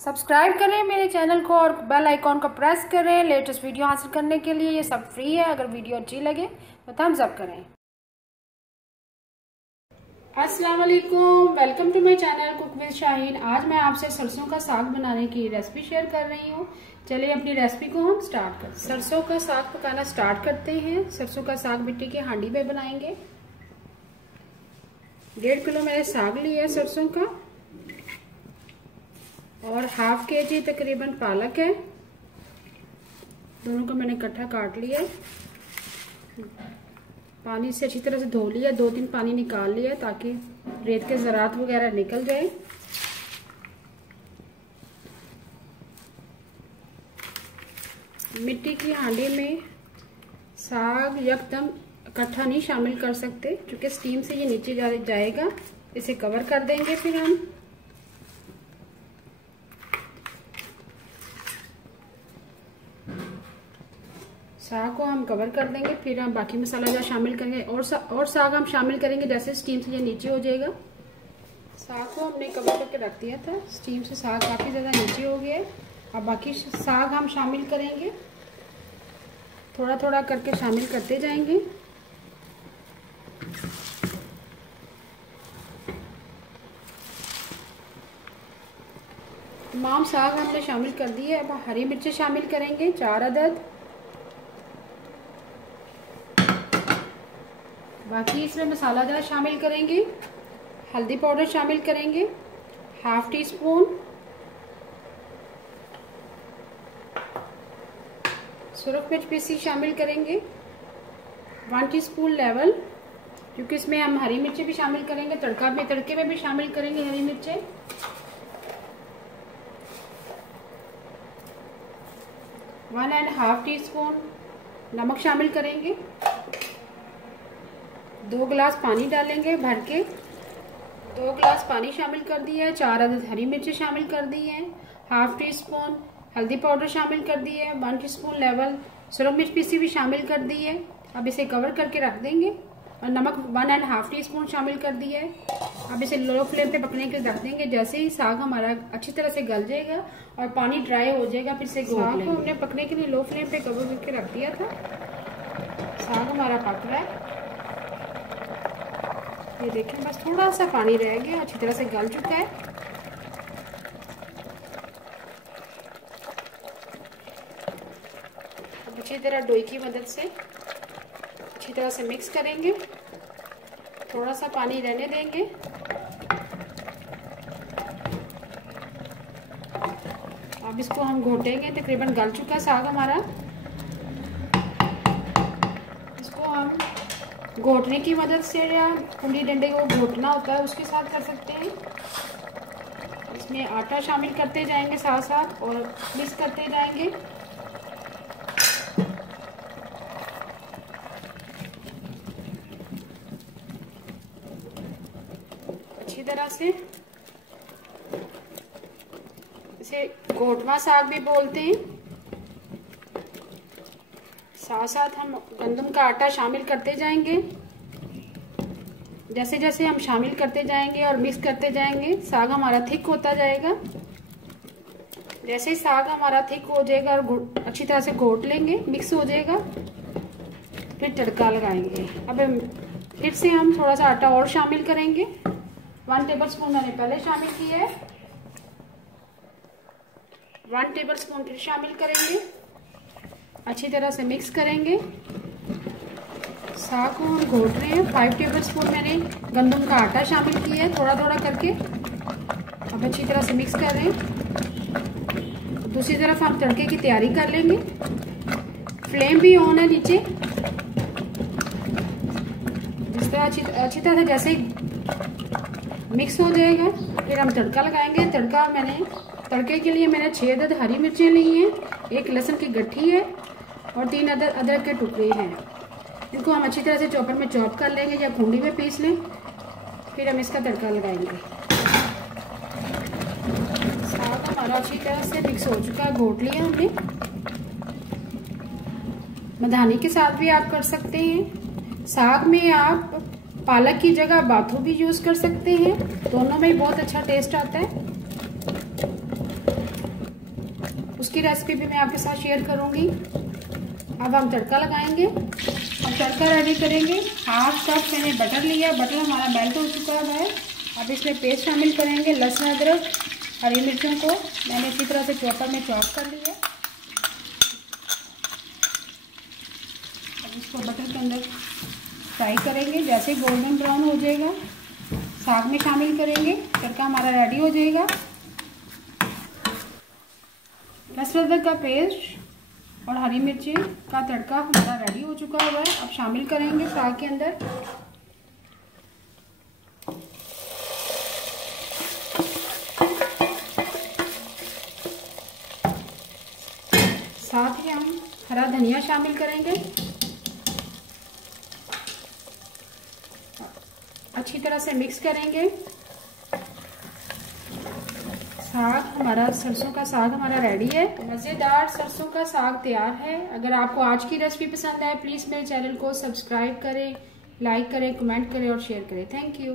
Subscribe करें मेरे channel को और बेल आइकॉन को प्रेस करें लेटेस्ट वीडियो हासिल करने के लिए। ये सब फ्री है। अगर वीडियो अच्छी लगे तो थम्स अप करें। अस्सलाम वालेकुम, welcome to my channel cook with Shaheen. आज मैं आपसे सरसों का साग बनाने की रेसिपी शेयर कर रही हूँ। चलिए अपनी रेसिपी को हम स्टार्ट करते हैं। सरसों का साग पकाना स्टार्ट करते हैं। सरसों का साग मिट्टी के हांडी में बनाएंगे। 1.5 किलो मैंने साग लिया है सरसों का और ½ kg तकरीबन पालक है। दोनों को मैंने इकट्ठा काट लिया, पानी से अच्छी तरह से धो लिया, 2-3 पानी निकाल लिया ताकि रेत के ज़रात वगैरह निकल जाए। मिट्टी की हांडी में साग यकदम इकट्ठा नहीं शामिल कर सकते क्योंकि स्टीम से ये नीचे जाएगा। इसे कवर कर देंगे। फिर हम साग को कवर कर देंगे। फिर हम बाकी मसाला जो शामिल करेंगे और साग हम शामिल करेंगे जैसे स्टीम से ये नीचे हो जाएगा। साग को हमने कवर करके रख दिया था, स्टीम से साग काफ़ी ज़्यादा नीचे हो गया। अब बाकी साग हम शामिल करेंगे, थोड़ा थोड़ा करके शामिल करते जाएंगे। तमाम साग हमने शामिल कर दिए। अब हरी मिर्चें शामिल करेंगे 4 अदद। बाकी इसमें मसाला जार शामिल करेंगे। हल्दी पाउडर शामिल करेंगे ½ टीस्पून। सुरख मिर्च पीसी शामिल करेंगे 1 टीस्पून लेवल, क्योंकि इसमें हम हरी मिर्चें भी शामिल करेंगे। तड़के में भी शामिल करेंगे हरी मिर्चें। 1½ टीस्पून नमक शामिल करेंगे। 2 गिलास पानी डालेंगे भर के। 2 गिलास पानी शामिल कर दिया है। 4 अदद हरी मिर्ची शामिल कर दी है। ½ टीस्पून हल्दी पाउडर शामिल कर दी है। 1 टीस्पून लेवल सुरख मिर्च पीसी भी शामिल कर दी है। अब इसे कवर करके रख देंगे और नमक 1½ टीस्पून शामिल कर दिया है। अब इसे लो फ्लेम पे पकने के लिए रख देंगे। जैसे ही साग हमारा अच्छी तरह से गल जाएगा और पानी ड्राई हो जाएगा, फिर से साग को हमने पकने के लिए लो फ्लेम पे कवर करके रख दिया था। साग हमारा पक रहा है। ये देखें, बस थोड़ा सा पानी रह गया, अच्छी तरह से गल चुका है। अब अच्छी तरह डोई की मदद से अच्छी तरह से मिक्स करेंगे। थोड़ा सा पानी रहने देंगे। अब इसको हम घोटेंगे। तकरीबन गल चुका है साग हमारा। इसको हम घोटने की मदद से या कुंडी डंडे को घोटना होता है उसके साथ कर सकते हैं। इसमें आटा शामिल करते जाएंगे साथ साथ और मिक्स करते जाएंगे। अच्छी तरह से इसे घोटना साग भी बोलते हैं। साथ साथ हम गंदम का आटा शामिल करते जाएंगे। जैसे जैसे हम शामिल करते जाएंगे और मिक्स करते जाएंगे साग हमारा थिक होता जाएगा। जैसे ही साग हमारा थिक हो जाएगा और अच्छी तरह से घोट लेंगे, मिक्स हो जाएगा, फिर तड़का लगाएंगे। अब फिर से हम थोड़ा सा आटा और शामिल करेंगे। 1 टेबलस्पून मैंने पहले शामिल किया है। 1 टेबलस्पून फिर शामिल करेंगे। अच्छी तरह से मिक्स करेंगे। साग को हम घोट रहे हैं। 5 टेबलस्पून मैंने गंदम का आटा शामिल किया है, थोड़ा थोड़ा करके। अब अच्छी तरह से मिक्स कर रहे हैं। दूसरी तरफ हम तड़के की तैयारी कर लेंगे। फ्लेम भी ऑन है नीचे। जिस तरह अच्छी तरह से जैसे ही मिक्स हो जाएगा फिर हम तड़का लगाएंगे। तड़के के लिए मैंने 6 अदद हरी मिर्चें ली हैं, 1 लहसुन की गट्ठी है और 3 अदद अदरक के टुकड़े हैं। इनको हम अच्छी तरह से चॉपर में चॉप कर लेंगे या खूंडी में पीस लें। फिर हम इसका तड़का लगाएंगे। साग हमारा अच्छी तरह से मिक्स हो चुका है, घोट लिया हमने। मधानी के साथ भी आप कर सकते हैं। साग में आप पालक की जगह बाथू भी यूज कर सकते हैं, दोनों में ही बहुत अच्छा टेस्ट आता है। उसकी रेसिपी भी मैं आपके साथ शेयर करूंगी। अब हम तड़का लगाएंगे। हम तड़का रेडी करेंगे। हाफ कप मैंने बटर लिया, बटर हमारा मेल्ट हो चुका है। अब इसमें पेस्ट शामिल करेंगे, लहसुन अदरक हरी मिर्चों को मैंने इसी तरह से चॉपर में चॉप कर लिया। अब इसको बटर के अंदर फ्राई करेंगे। जैसे गोल्डन ब्राउन हो जाएगा साग में शामिल करेंगे, तड़का हमारा रेडी हो जाएगा। लहसुन अदरक का पेस्ट और हरी मिर्ची का तड़का हमारा रेडी हो चुका हुआ है। अब शामिल करेंगे साग के अंदर। साथ ही हम हरा धनिया शामिल करेंगे। अच्छी तरह से मिक्स करेंगे। साग हमारा, सरसों का साग हमारा रेडी है। मज़ेदार सरसों का साग तैयार है। अगर आपको आज की रेसिपी पसंद आए प्लीज़ मेरे चैनल को सब्सक्राइब करें, लाइक करें, कमेंट करें और शेयर करें। Thank you.